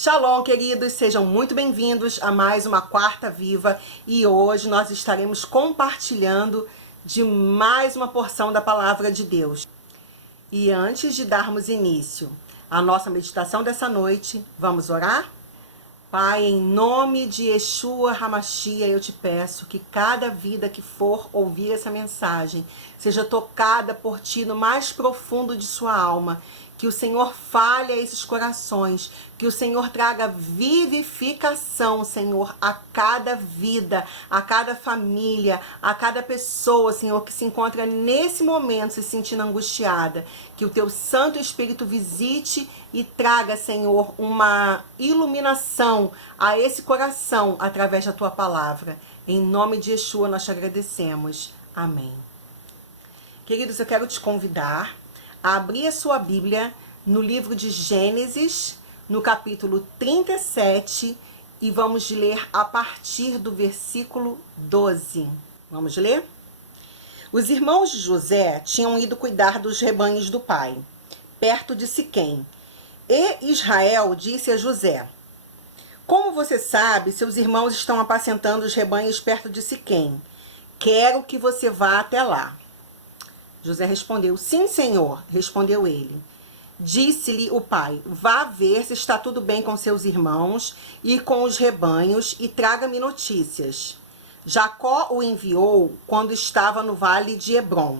Shalom, queridos, sejam muito bem-vindos a mais uma Quarta Viva e hoje nós estaremos compartilhando de mais uma porção da Palavra de Deus. E antes de darmos início à nossa meditação dessa noite, vamos orar? Pai, em nome de Yeshua HaMashiach, eu te peço que cada vida que for ouvir essa mensagem seja tocada por ti no mais profundo de sua alma, que o Senhor fale a esses corações, que o Senhor traga vivificação, Senhor, a cada vida, a cada família, a cada pessoa, Senhor, que se encontra nesse momento se sentindo angustiada. Que o teu Santo Espírito visite e traga, Senhor, uma iluminação a esse coração através da tua palavra. Em nome de Yeshua nós te agradecemos. Amém. Queridos, eu quero te convidar a abrir a sua Bíblia no livro de Gênesis, no capítulo 37, e vamos ler a partir do versículo 12. Vamos ler? Os irmãos de José tinham ido cuidar dos rebanhos do pai, perto de Siquém. E Israel disse a José: como você sabe, seus irmãos estão apacentando os rebanhos perto de Siquém. Quero que você vá até lá. José respondeu: sim, senhor, respondeu ele. Disse-lhe o pai: vá ver se está tudo bem com seus irmãos e com os rebanhos e traga-me notícias. Jacó o enviou quando estava no vale de Hebrom.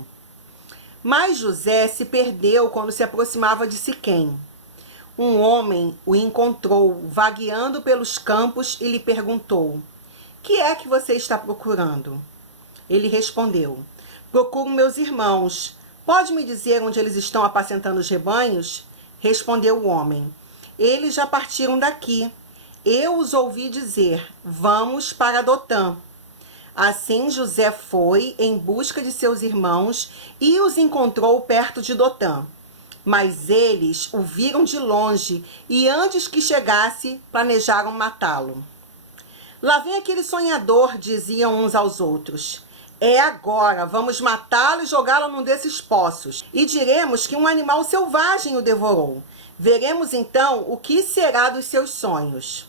Mas José se perdeu quando se aproximava de Siquém. Um homem o encontrou vagueando pelos campos e lhe perguntou: que é que você está procurando? Ele respondeu: procuro meus irmãos. Pode me dizer onde eles estão apacentando os rebanhos? Respondeu o homem: eles já partiram daqui. Eu os ouvi dizer: vamos para Dotã. Assim José foi em busca de seus irmãos e os encontrou perto de Dotã. Mas eles o viram de longe e antes que chegasse, planejaram matá-lo. Lá vem aquele sonhador, diziam uns aos outros. É agora, vamos matá-lo e jogá-lo num desses poços. E diremos que um animal selvagem o devorou. Veremos então o que será dos seus sonhos.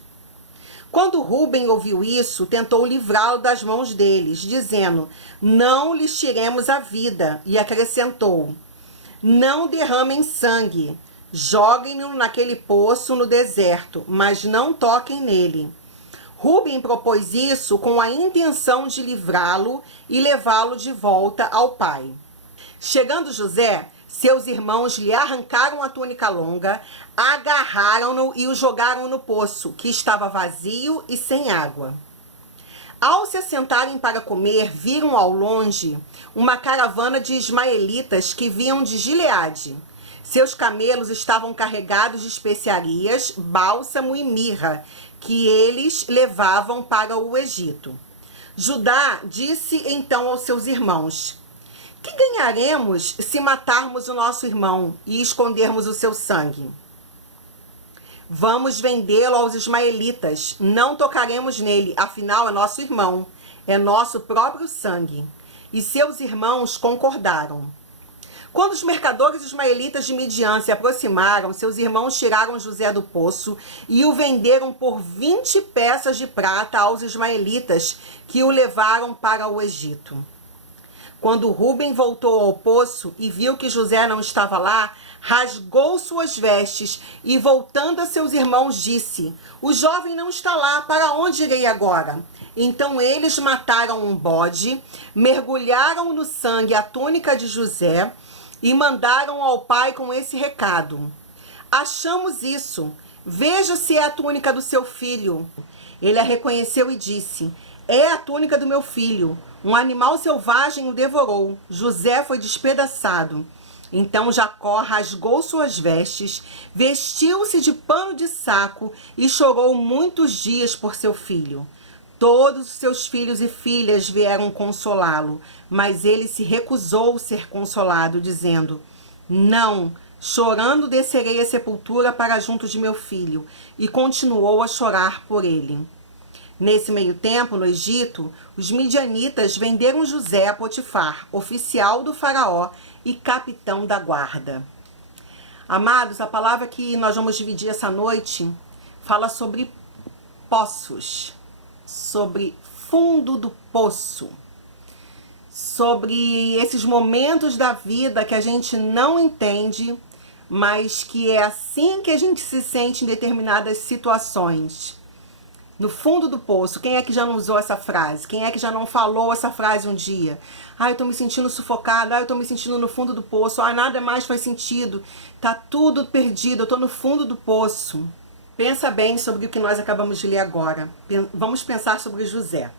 Quando Rúben ouviu isso, tentou livrá-lo das mãos deles, dizendo: não lhes tiremos a vida. E acrescentou: não derramem sangue. Joguem-no naquele poço no deserto, mas não toquem nele. Rúben propôs isso com a intenção de livrá-lo e levá-lo de volta ao pai. Chegando José, seus irmãos lhe arrancaram a túnica longa, agarraram-no e o jogaram no poço, que estava vazio e sem água. Ao se assentarem para comer, viram ao longe uma caravana de ismaelitas que vinham de Gileade. Seus camelos estavam carregados de especiarias, bálsamo e mirra, que eles levavam para o Egito. Judá disse então aos seus irmãos: que ganharemos se matarmos o nosso irmão e escondermos o seu sangue? Vamos vendê-lo aos ismaelitas, não tocaremos nele, afinal é nosso irmão, é nosso próprio sangue. E seus irmãos concordaram. Quando os mercadores ismaelitas de Midian se aproximaram, seus irmãos tiraram José do poço e o venderam por 20 peças de prata aos ismaelitas, que o levaram para o Egito. Quando Rúben voltou ao poço e viu que José não estava lá, rasgou suas vestes e, voltando a seus irmãos, disse: o jovem não está lá, para onde irei agora? Então eles mataram um bode, mergulharam no sangue a túnica de José e mandaram ao pai com esse recado: achamos isso, veja se é a túnica do seu filho. Ele a reconheceu e disse: é a túnica do meu filho. Um animal selvagem o devorou. José foi despedaçado. Então Jacó rasgou suas vestes, vestiu-se de pano de saco e chorou muitos dias por seu filho. Todos os seus filhos e filhas vieram consolá-lo, mas ele se recusou a ser consolado, dizendo: não, chorando descerei à sepultura para junto de meu filho. E continuou a chorar por ele. Nesse meio tempo, no Egito, os midianitas venderam José a Potifar, oficial do faraó e capitão da guarda. Amados, a palavra que nós vamos dividir essa noite fala sobre poços, sobre fundo do poço, sobre esses momentos da vida que a gente não entende, mas que é assim que a gente se sente em determinadas situações. No fundo do poço. Quem é que já não usou essa frase? Quem é que já não falou essa frase um dia? Ah, eu tô me sentindo sufocada, ah, eu tô me sentindo no fundo do poço, ah, nada mais faz sentido, tá tudo perdido, eu tô no fundo do poço. Pensa bem sobre o que nós acabamos de ler agora. Vamos pensar sobre José.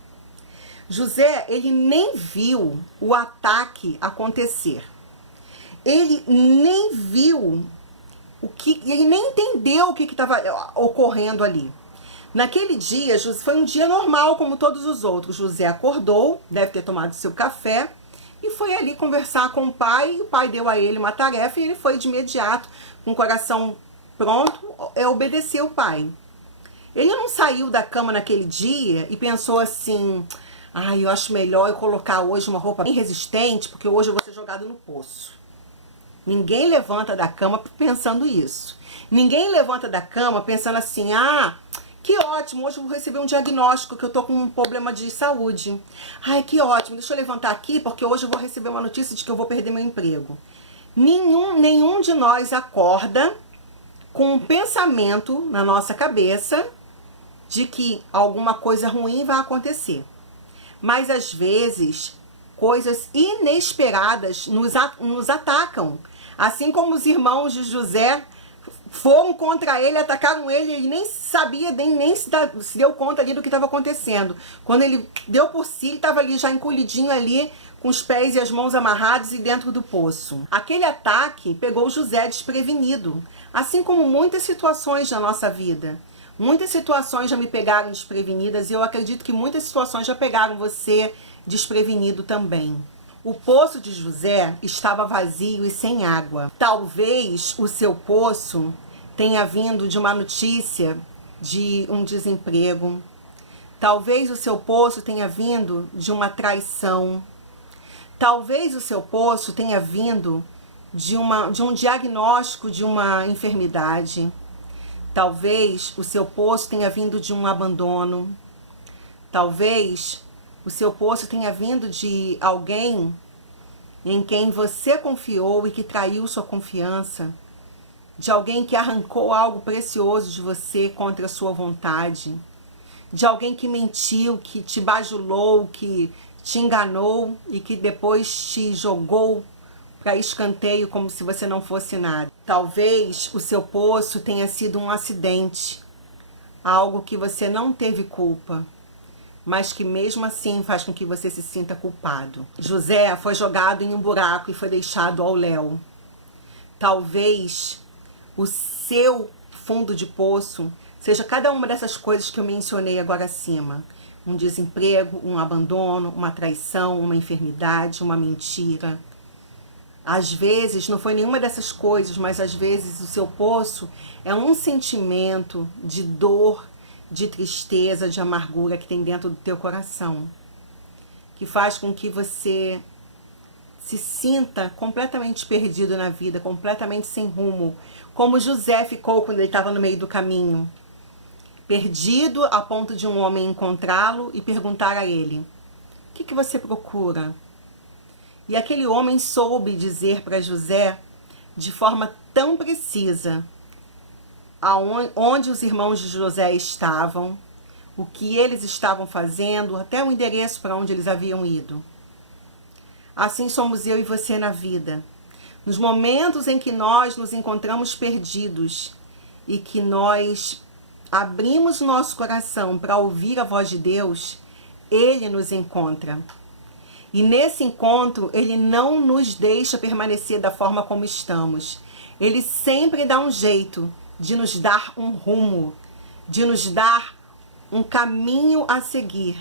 José, ele nem viu o ataque acontecer. Ele nem viu ele nem entendeu o que estava ocorrendo ali. Naquele dia, foi um dia normal, como todos os outros. José acordou, deve ter tomado seu café, e foi ali conversar com o pai. O pai deu a ele uma tarefa e ele foi de imediato, com o coração pronto, obedecer o pai. Ele não saiu da cama naquele dia e pensou assim: ah, eu acho melhor eu colocar hoje uma roupa bem resistente, porque hoje eu vou ser jogado no poço. Ninguém levanta da cama pensando isso. Ninguém levanta da cama pensando assim: ah, que ótimo, hoje eu vou receber um diagnóstico que eu tô com um problema de saúde. Ai, que ótimo, deixa eu levantar aqui porque hoje eu vou receber uma notícia de que eu vou perder meu emprego. Nenhum de nós acorda com um pensamento na nossa cabeça de que alguma coisa ruim vai acontecer. Mas às vezes, coisas inesperadas nos atacam. Assim como os irmãos de José foram contra ele, atacaram ele, ele nem sabia, nem se deu conta ali do que estava acontecendo. Quando ele deu por si, ele estava ali já encolhidinho ali, com os pés e as mãos amarrados e dentro do poço. Aquele ataque pegou José desprevenido, assim como muitas situações na nossa vida. Muitas situações já me pegaram desprevenidas e eu acredito que muitas situações já pegaram você desprevenido também. O poço de José estava vazio e sem água. Talvez o seu poço tenha vindo de uma notícia de um desemprego. Talvez o seu poço tenha vindo de uma traição. Talvez o seu poço tenha vindo de um diagnóstico de uma enfermidade. Talvez o seu poço tenha vindo de um abandono. Talvez o seu poço tenha vindo de alguém em quem você confiou e que traiu sua confiança. De alguém que arrancou algo precioso de você contra a sua vontade. De alguém que mentiu, que te bajulou, que te enganou e que depois te jogou para escanteio como se você não fosse nada. Talvez o seu poço tenha sido um acidente, algo que você não teve culpa, mas que mesmo assim faz com que você se sinta culpado. José foi jogado em um buraco e foi deixado ao léu. Talvez o seu fundo de poço seja cada uma dessas coisas que eu mencionei agora acima. Um desemprego, um abandono, uma traição, uma enfermidade, uma mentira. Às vezes não foi nenhuma dessas coisas, mas às vezes o seu poço é um sentimento de dor, de tristeza, de amargura que tem dentro do teu coração, que faz com que você se sinta completamente perdido na vida, completamente sem rumo, como José ficou quando ele estava no meio do caminho, perdido a ponto de um homem encontrá-lo e perguntar a ele: o que você procura? E aquele homem soube dizer para José, de forma tão precisa, onde os irmãos de José estavam, o que eles estavam fazendo, até o endereço para onde eles haviam ido. Assim somos eu e você na vida. Nos momentos em que nós nos encontramos perdidos e que nós abrimos nosso coração para ouvir a voz de Deus, Ele nos encontra. E nesse encontro, Ele não nos deixa permanecer da forma como estamos. Ele sempre dá um jeito de nos dar um rumo, de nos dar um caminho a seguir.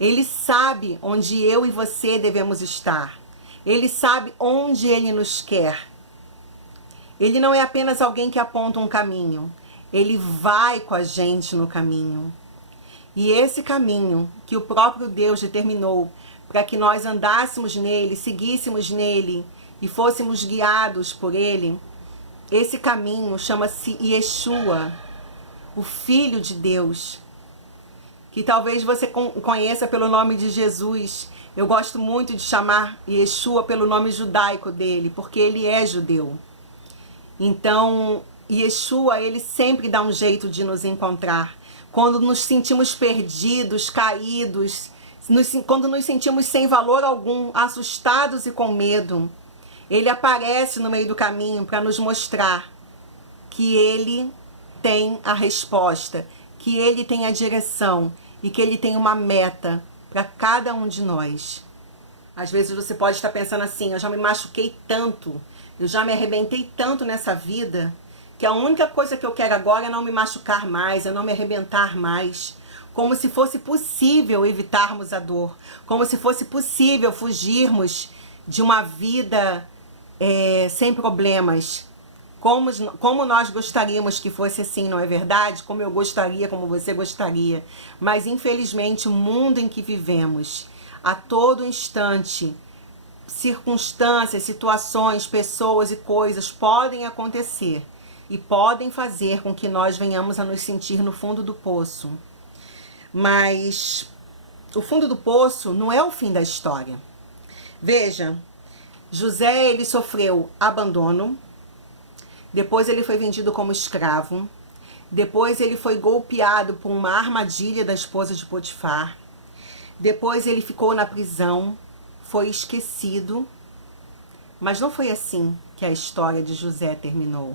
Ele sabe onde eu e você devemos estar. Ele sabe onde Ele nos quer. Ele não é apenas alguém que aponta um caminho. Ele vai com a gente no caminho. E esse caminho que o próprio Deus determinou para que nós andássemos nele, seguíssemos nele e fôssemos guiados por ele, esse caminho chama-se Yeshua, o Filho de Deus, que talvez você conheça pelo nome de Jesus. Eu gosto muito de chamar Yeshua pelo nome judaico dele, porque ele é judeu. Então, Yeshua, ele sempre dá um jeito de nos encontrar. Quando nos sentimos perdidos, caídos, quando nos sentimos sem valor algum, assustados e com medo, ele aparece no meio do caminho para nos mostrar que ele tem a resposta, que ele tem a direção e que ele tem uma meta para cada um de nós. Às vezes você pode estar pensando assim: eu já me machuquei tanto, eu já me arrebentei tanto nessa vida, que a única coisa que eu quero agora é não me machucar mais, é não me arrebentar mais. Como se fosse possível evitarmos a dor, como se fosse possível fugirmos de uma vida sem problemas. Como nós gostaríamos que fosse assim, não é verdade? Como eu gostaria, como você gostaria. Mas infelizmente o mundo em que vivemos, a todo instante, circunstâncias, situações, pessoas e coisas podem acontecer e podem fazer com que nós venhamos a nos sentir no fundo do poço. Mas o fundo do poço não é o fim da história. Veja, José, ele sofreu abandono, depois ele foi vendido como escravo, depois ele foi golpeado por uma armadilha da esposa de Potifar, depois ele ficou na prisão, foi esquecido, mas não foi assim que a história de José terminou.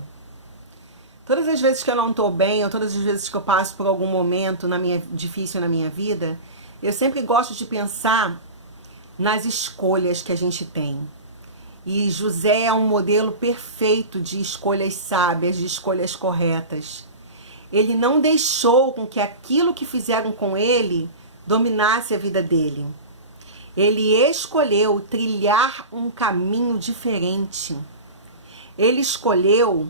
Todas as vezes que eu não estou bem, ou todas as vezes que eu passo por algum momento difícil na minha vida, eu sempre gosto de pensar nas escolhas que a gente tem. E José é um modelo perfeito de escolhas sábias, de escolhas corretas. Ele não deixou com que aquilo que fizeram com ele dominasse a vida dele. Ele escolheu trilhar um caminho diferente. Ele escolheu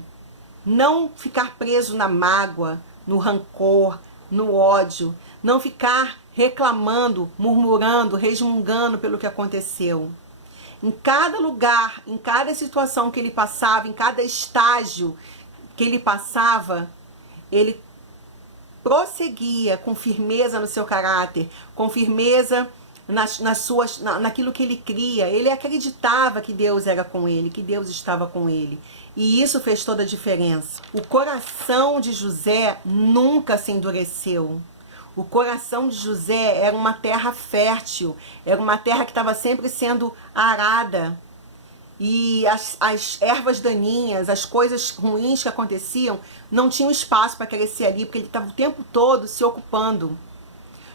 não ficar preso na mágoa, no rancor, no ódio, não ficar reclamando, murmurando, resmungando pelo que aconteceu. Em cada lugar, em cada situação que ele passava, em cada estágio que ele passava, ele prosseguia com firmeza no seu caráter, com firmeza naquilo que ele cria. Ele acreditava que Deus era com ele, que Deus estava com ele. E isso fez toda a diferença. O coração de José nunca se endureceu. O coração de José era uma terra fértil, era uma terra que estava sempre sendo arada. E as ervas daninhas, as coisas ruins que aconteciam, não tinham espaço para crescer ali, porque ele estava o tempo todo se ocupando.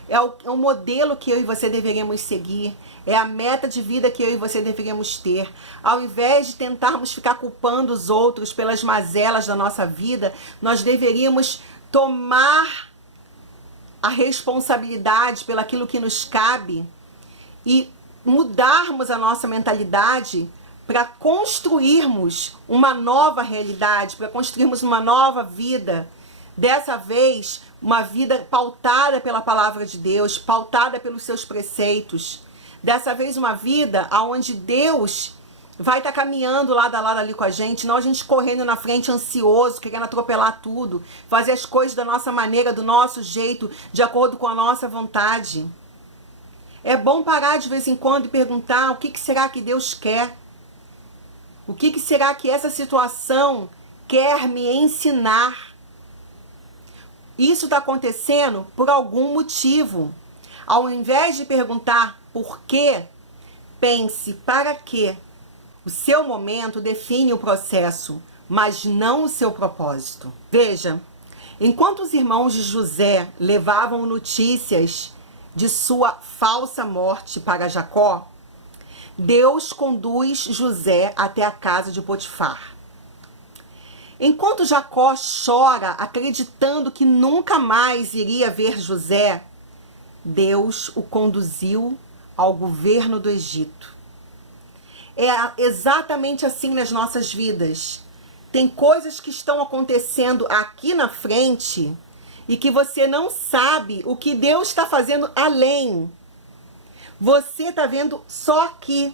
É o modelo que eu e você deveríamos seguir. É a meta de vida que eu e você deveríamos ter. Ao invés de tentarmos ficar culpando os outros pelas mazelas da nossa vida, nós deveríamos tomar a responsabilidade pelaquilo que nos cabe e mudarmos a nossa mentalidade para construirmos uma nova realidade, para construirmos uma nova vida. Dessa vez, uma vida pautada pela palavra de Deus, pautada pelos seus preceitos. Dessa vez, uma vida onde Deus vai estar caminhando lado a lado ali com a gente, não a gente correndo na frente ansioso, querendo atropelar tudo, fazer as coisas da nossa maneira, do nosso jeito, de acordo com a nossa vontade. É bom parar de vez em quando e perguntar: o que será que Deus quer? O que será que essa situação quer me ensinar? Isso está acontecendo por algum motivo. Ao invés de perguntar por quê, pense para quê. O seu momento define o processo, mas não o seu propósito. Veja, enquanto os irmãos de José levavam notícias de sua falsa morte para Jacó, Deus conduz José até a casa de Potifar. Enquanto Jacó chora, acreditando que nunca mais iria ver José, Deus o conduziu ao governo do Egito. É exatamente assim nas nossas vidas. Tem coisas que estão acontecendo aqui na frente e que você não sabe o que Deus está fazendo além. Você está vendo só aqui,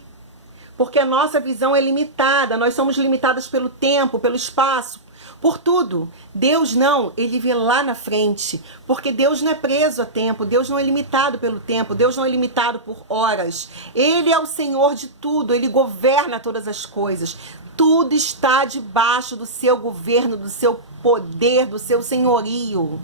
porque a nossa visão é limitada. Nós somos limitadas pelo tempo, pelo espaço, por tudo. Deus não, ele vê lá na frente, porque Deus não é preso a tempo, Deus não é limitado pelo tempo, Deus não é limitado por horas. Ele é o Senhor de tudo, ele governa todas as coisas. Tudo está debaixo do seu governo, do seu poder, do seu senhorio.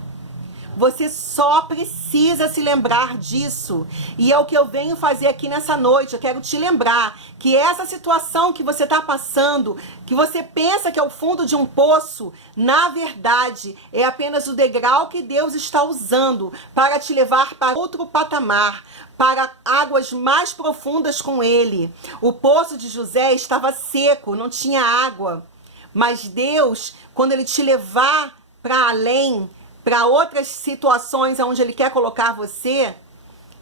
Você só precisa se lembrar disso. E é o que eu venho fazer aqui nessa noite. Eu quero te lembrar que essa situação que você está passando, que você pensa que é o fundo de um poço, na verdade é apenas o degrau que Deus está usando para te levar para outro patamar, para águas mais profundas com Ele. O poço de José estava seco, não tinha água. Mas Deus, quando Ele te levar para além, para outras situações onde Ele quer colocar você,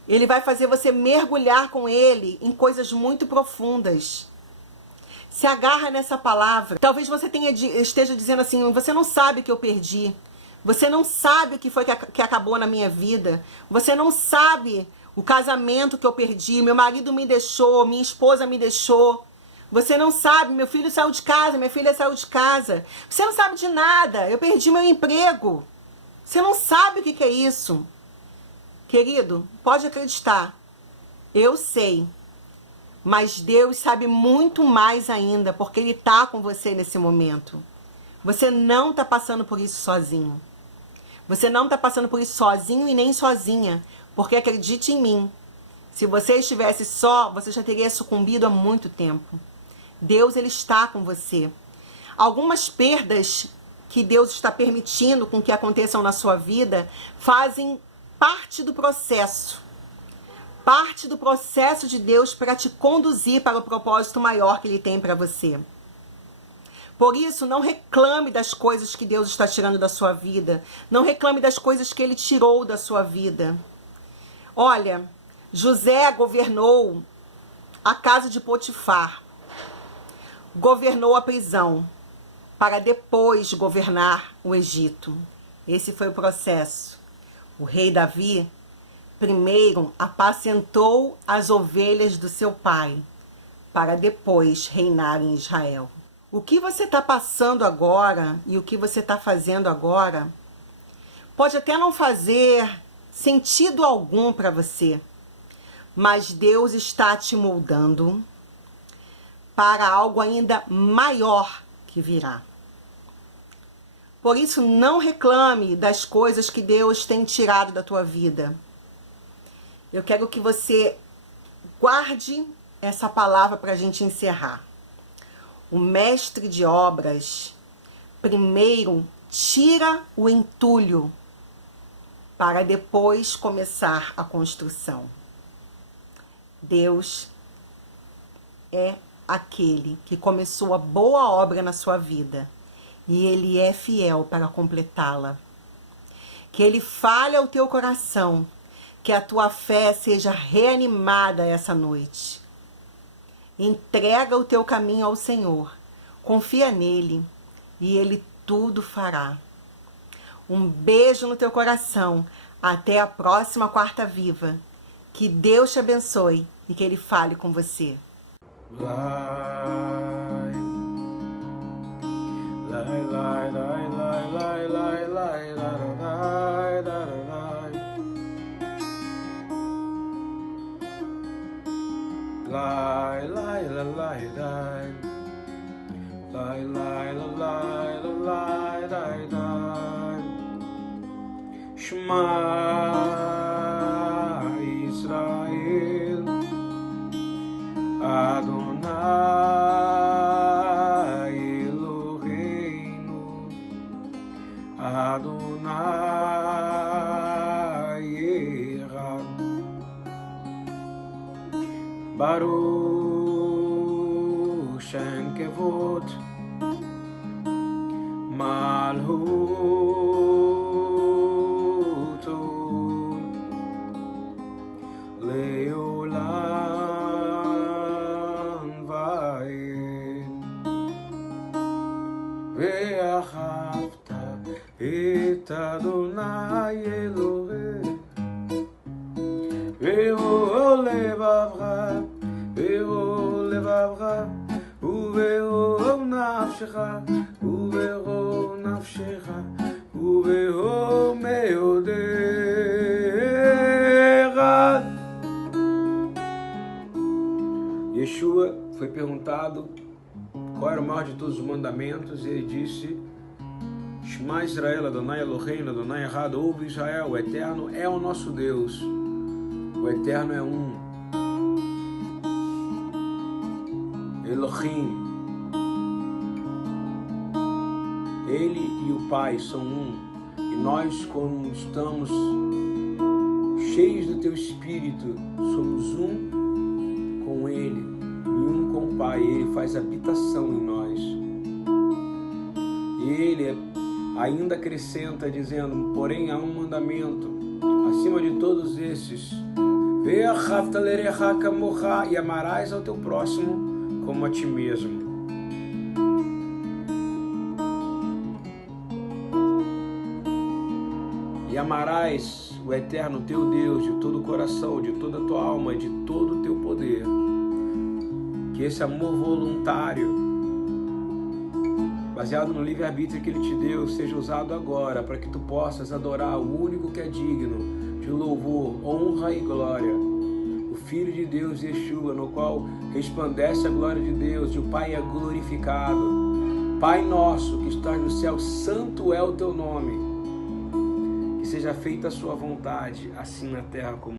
Ele vai fazer você mergulhar com Ele em coisas muito profundas. Se agarra nessa palavra. Talvez você esteja dizendo assim, você não sabe o que eu perdi. Você não sabe o que foi que acabou na minha vida. Você não sabe o casamento que eu perdi. Meu marido me deixou, minha esposa me deixou. Você não sabe, meu filho saiu de casa, minha filha saiu de casa. Você não sabe de nada, eu perdi meu emprego. Você não sabe o que é isso. Querido, pode acreditar. Eu sei. Mas Deus sabe muito mais ainda, porque Ele está com você nesse momento. Você não está passando por isso sozinho. Você não está passando por isso sozinho e nem sozinha. Porque acredite em mim, se você estivesse só, você já teria sucumbido há muito tempo. Deus, Ele está com você. Algumas perdas que Deus está permitindo com que aconteçam na sua vida, fazem parte do processo. Parte do processo de Deus para te conduzir para o propósito maior que Ele tem para você. Por isso, não reclame das coisas que Deus está tirando da sua vida. Não reclame das coisas que Ele tirou da sua vida. Olha, José governou a casa de Potifar. Governou a prisão, para depois governar o Egito. Esse foi o processo. O rei Davi, primeiro, apacentou as ovelhas do seu pai, para depois reinar em Israel. O que você está passando agora e o que você está fazendo agora pode até não fazer sentido algum para você, mas Deus está te moldando para algo ainda maior que virá. Por isso, não reclame das coisas que Deus tem tirado da tua vida. Eu quero que você guarde essa palavra para a gente encerrar. O mestre de obras, primeiro, tira o entulho para depois começar a construção. Deus é aquele que começou a boa obra na sua vida. E Ele é fiel para completá-la. Que Ele fale ao teu coração, que a tua fé seja reanimada essa noite. Entrega o teu caminho ao Senhor, confia nele e Ele tudo fará. Um beijo no teu coração, até a próxima Quarta Viva. Que Deus te abençoe e que Ele fale com você. Shema Israel Adonai Eloheinu Adonai Echad Baruch Shem Kevod Malhuto Leolam Vaed Ve'achavta et Adonai Elohei Ve'o levavra Ve'o levavra Uve'o nafshecha Uve'o veho meodecha. Yeshua foi perguntado qual era o maior de todos os mandamentos e ele disse: Shema Israel, Adonai Eloheinu, Adonai Echad, ouve Israel, o Eterno é o nosso Deus, o Eterno é um. Elohim, Ele e o Pai são um, e nós, quando estamos cheios do Teu Espírito, somos um com Ele e um com o Pai. Ele faz habitação em nós. E Ele ainda acrescenta dizendo: porém há um mandamento acima de todos esses: e amarás ao teu próximo como a ti mesmo. E amarás o Eterno teu Deus de todo o coração, de toda a tua alma, de todo o teu poder. Que esse amor voluntário, baseado no livre-arbítrio que Ele te deu, seja usado agora para que tu possas adorar o único que é digno de louvor, honra e glória, o Filho de Deus, Yeshua, no qual resplandece a glória de Deus e o Pai é glorificado. Pai nosso que estás no céu, santo é o teu nome. Que seja feita a sua vontade, assim na terra como